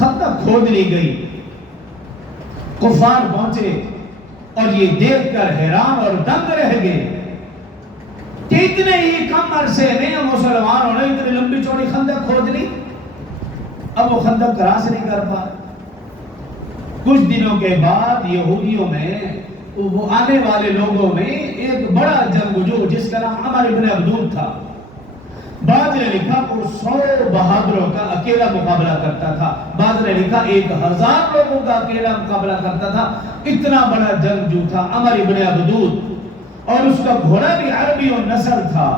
خندق کھود لی گئی. کفار پہنچے اور یہ دیکھ کر حیران اور دنگ رہ گئے کہ اتنے ہی کم عرصے میں مسلمانوں نے اتنی لمبی چوڑی خندق کھود لی. اب وہ خندق کراس نہیں کر پا. کچھ دنوں کے بعد یہودیوں میں وہ آنے والے لوگوں میں ایک بڑا جنگجو جس کا نام عمر ابن عبدود تھا. بعض نے لکھا وہ 100 بہادروں کا اکیلا مقابلہ کرتا تھا. بعض نے لکھا 1000 لوگوں کا اکیلا مقابلہ کرتا تھا. اتنا بڑا جنگجو تھا عمر ابن عبدود. اور اس کا گھوڑا بھی عربی و نسل تھا.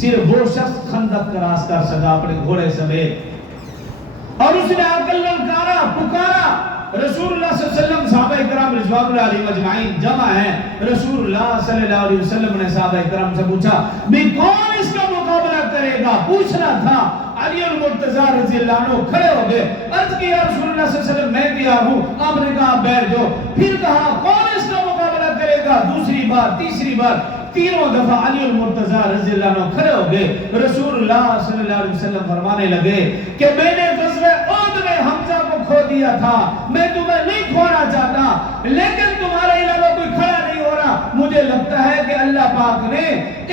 صرف وہ شخص خندق کراس کر سکا اپنے گھوڑے سمیت. اور اس نے آ کر للکارا پکارا. رسول اللہ صلی اللہ علیہ وسلم صحابہ کرام رضوان اللہ علیہم اجمعین جمع ہیں. رسول اللہ صلی اللہ علیہ وسلم نے صحابہ کرام سے پوچھا بھی کون اس کا مقابلہ کرے گا. پوچھنا تھا. علی المرتضیٰ رضی اللہ عنہ کھڑے ہو گئے. عرض کی یا رسول اللہ صلی اللہ علیہ وسلم میں بھی ہوں. آپ نے کہا بیٹھ جاؤ. پھر کہا کون اس کا مقابلہ کرے گا. دوسری بار تیسری بار تینوں دفعہ علی المرتضیٰ رضی اللہ عنہ کھڑے ہو گئے. رسول اللہ صلی اللہ علیہ وسلم فرمانے لگے کہ میں نے غزوہ احد میں حمزہ کو کھو دیا تھا. میں تمہیں نہیں کھونا چاہتا لیکن تمہارے علاوہ کوئی کھڑا نہیں ہو رہا. مجھے لگتا ہے کہ اللہ پاک نے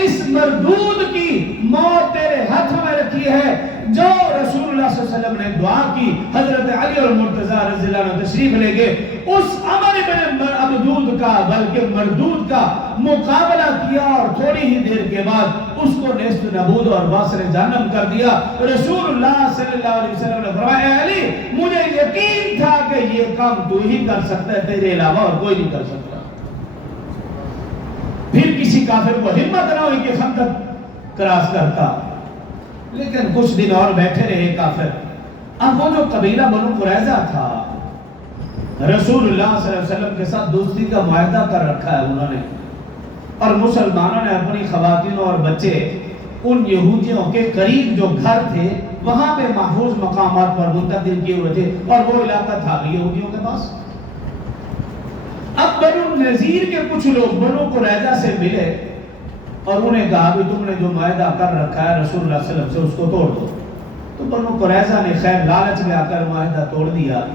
اس مردود کی موت تیرے ہاتھ میں رکھی ہے. جو رسول اللہ صلی اللہ علیہ وسلم نے دعا کی حضرت علی المرتضیٰ رضی اللہ عنہ تشریف لے گئے. اس عمر بن عبدود کا بلکہ مردود کا مقابلہ کیا اور تھوڑی ہی دیر کے بعد اس کو نیست نبود اور باصر جہنم کر دیا. رسول اللہ صلی اللہ علیہ وسلم نے فرمایا اے علی مجھے یقین تھا کہ یہ کام تو ہی کر سکتا ہے تیرے علاوہ اور کوئی نہیں کر سکتا. پھر کسی کافر کو ہمت نہ ہوئی کہ خندق کراس کرتا. لیکن کچھ دن اور بیٹھے رہے کافر. اب وہ جو قبیلہ بنو قریظہ تھا رسول اللہ صلی اللہ علیہ وسلم کے ساتھ دوستی کا معاہدہ کر رکھا ہے انہوں نے. اور مسلمانوں نے اپنی خواتین اور بچے ان یہودیوں کے قریب جو گھر تھے وہاں پہ محفوظ مقامات پر منتقل کیے ہوئے تھے. اور وہ علاقہ تھا بھی یہودیوں کے پاس. اب بنو نذیر کے کچھ لوگ بنو قریظہ سے ملے اور انہیں کہا بھی تم نے جو معاہدہ کر رکھا ہے رسول اللہ صلی اللہ علیہ وسلم سے اس کو توڑ دو. تو بنو قریظہ نے خیر لالچ میں آ کر معاہدہ توڑ دیا.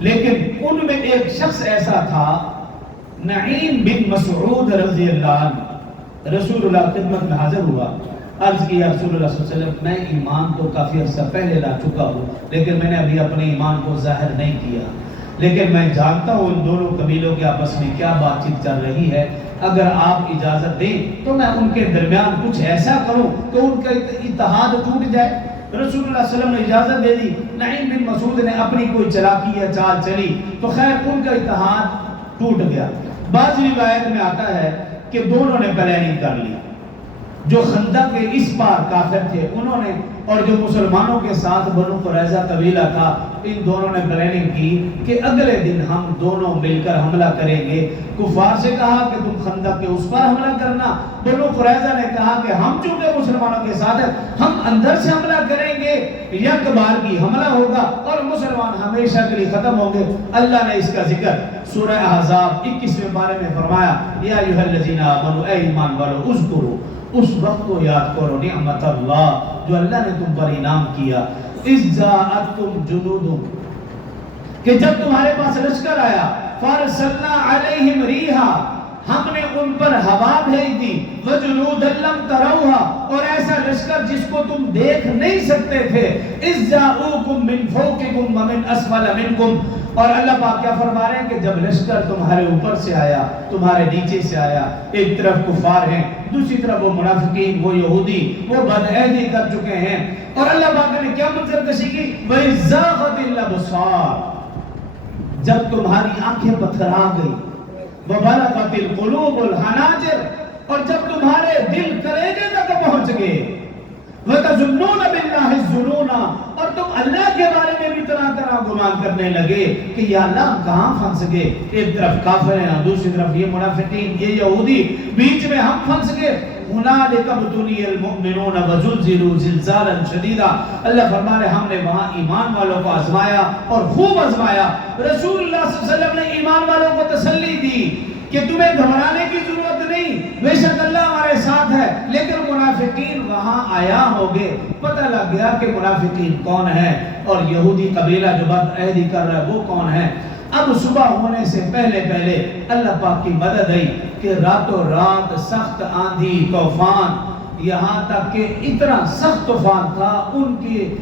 لیکن ان میں ایک شخص ایسا تھا نعیم بن مسعود رضی اللہ عنہ. رسول اللہ خدمت میں حاضر ہوا. عرض کیا رسول اللہ صلی اللہ علیہ وسلم میں ایمان تو کافی عرصہ پہلے لا چکا ہوں لیکن میں نے ابھی اپنے ایمان کو ظاہر نہیں کیا. لیکن میں جانتا ہوں ان دونوں قبیلوں کے آپس میں کیا بات چیت چل رہی ہے. اگر آپ اجازت دیں تو میں ان کے درمیان کچھ ایسا کروں کہ ان کا اتحاد ٹوٹ جائے. رسول اللہ صلی اللہ علیہ وسلم نے اجازت دے دی. نعیم بن مسعود نے اپنی کوئی چلاکی یا چال چلی تو خیر ان کا اتحاد ٹوٹ گیا. بعض روایت میں آتا ہے کہ دونوں نے پلاننگ کر لی. جو خندق کے اس پار کافر تھے انہوں نے اور جو مسلمانوں کے ساتھ بنو قریظہ قبیلہ تھا ان دونوں نے پلاننگ کی کہ اگلے دن ہم دونوں مل کر حملہ کریں گے. کفار سے کہا کہ تم خندق کے اس پر حملہ کرنا. بنو قریظہ نے کہا کہ ہم چونکہ مسلمانوں کے ساتھ ہیں ہم اندر سے حملہ کریں گے. یک بار کی حملہ ہوگا اور مسلمان ہمیشہ کے لیے ختم ہوں گے. اللہ نے اس کا ذکر سورہ احزاب 21ویں پارے میں فرمایا یا ایھا الذین آمنوا اے ایمان والو اذکروا اس وقت کو یاد کرو نعمت اللہ جو اللہ نے تم پر انعام کیا. اذ جاءتکم جنود کہ جب تمہارے پاس لشکر آیا فارسلنا علیہم ریحا ہم نے ان پر ہوا بھیج دی. وجنودا لم تروها اور ایسا لشکر جس کو تم دیکھ نہیں سکتے تھے. اذ جاءوکم من فوقکم ومن اسفل منکم اور اللہ پاک کیا فرما رہے ہیں کہ جب لشکر تمہارے اوپر سے آیا تمہارے نیچے سے آیا. ایک طرف کفار ہیں دوسری طرف وہ منافقین وہ یہودی وہ بدعہدی کر چکے ہیں. اور اللہ پاک نے کیا منظر کشی کی وَإِذْ زَاغَتِ الْأَبْصَارُ جب تمہاری آنکھیں پتھرا گئی. وَبَلَغَتِ الْقُلُوبُ الْحَنَاجِرَ اور جب تمہارے دل کلیجے تک پہنچ گئے. وَتَظُنُّونَ بِاللَّهِ الظُّنُونَ اور تم اللہ کے بارے میں بھی طرح طرح گمان کرنے لگے کہ یا اللہ ہم کہاں پھنس گئے. ایک طرف کافر ہیں دوسری طرف یہ منافقین یہ یہودی بیچ میں ہم پھنس گئے. هُنَالِكَ ابْتُلِيَ الْمُؤْمِنُونَ وَزُلْزِلُوا زِلْزَالًا شَدِيدًا اللہ فرما رہے ہم نے وہاں ایمان والوں کو آزمایا اور خوب آزمایا. رسول اللہ صلی اللہ علیہ وسلم نے ایمان والوں کو تسلی دی کہ تمہیں گھبرانے کی ضرورت نہیں، بے شک اللہ ہمارے ساتھ ہے، لیکن منافقین وہاں آیا ہوگے، پتہ لگ گیا کہ منافقین کون ہیں اور یہودی قبیلہ جو بد عہدی کر رہا ہے وہ کون ہے۔ اب صبح ہونے سے پہلے پہلے اللہ پاک کی مدد آئی کہ راتوں رات سخت آندھی طوفان، یہاں تک کہ اتنا سخت طوفان تھا ان کی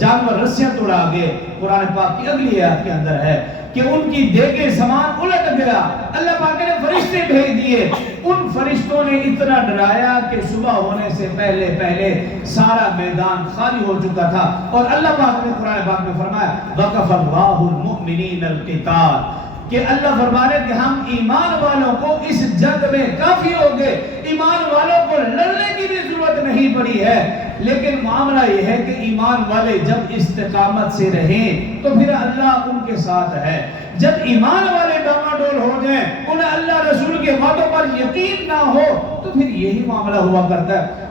جانور رسیاں توڑا گئے۔ قرآن پاک کی اگلی آیت کے اندر ہے کہ ان کی دیگے سامان الٹ گیا، اللہ پاک نے فرشتے بھیج دیے، ان فرشتوں نے اتنا ڈرایا کہ صبح ہونے سے پہلے پہلے سارا میدان خالی ہو چکا تھا۔ اور اللہ پاک نے قرآن پاک میں فرمایا وَقَفَ اللَّهُ الْمُؤْمِنِينَ الْقِتَالَ، کہ اللہ فرمانے کہ ہم ایمان والوں کو اس جنگ میں کافی ہو گئے، ایمان والوں کو لڑنے کی بھی ضرورت نہیں پڑی ہے۔ لیکن معاملہ یہ ہے کہ ایمان والے جب استقامت سے رہیں تو پھر اللہ ان کے ساتھ ہے، جب ایمان والے ڈاواڈول ہو جائیں، انہیں اللہ رسول کے وعدوں پر یقین نہ ہو تو پھر یہی معاملہ ہوا کرتا ہے۔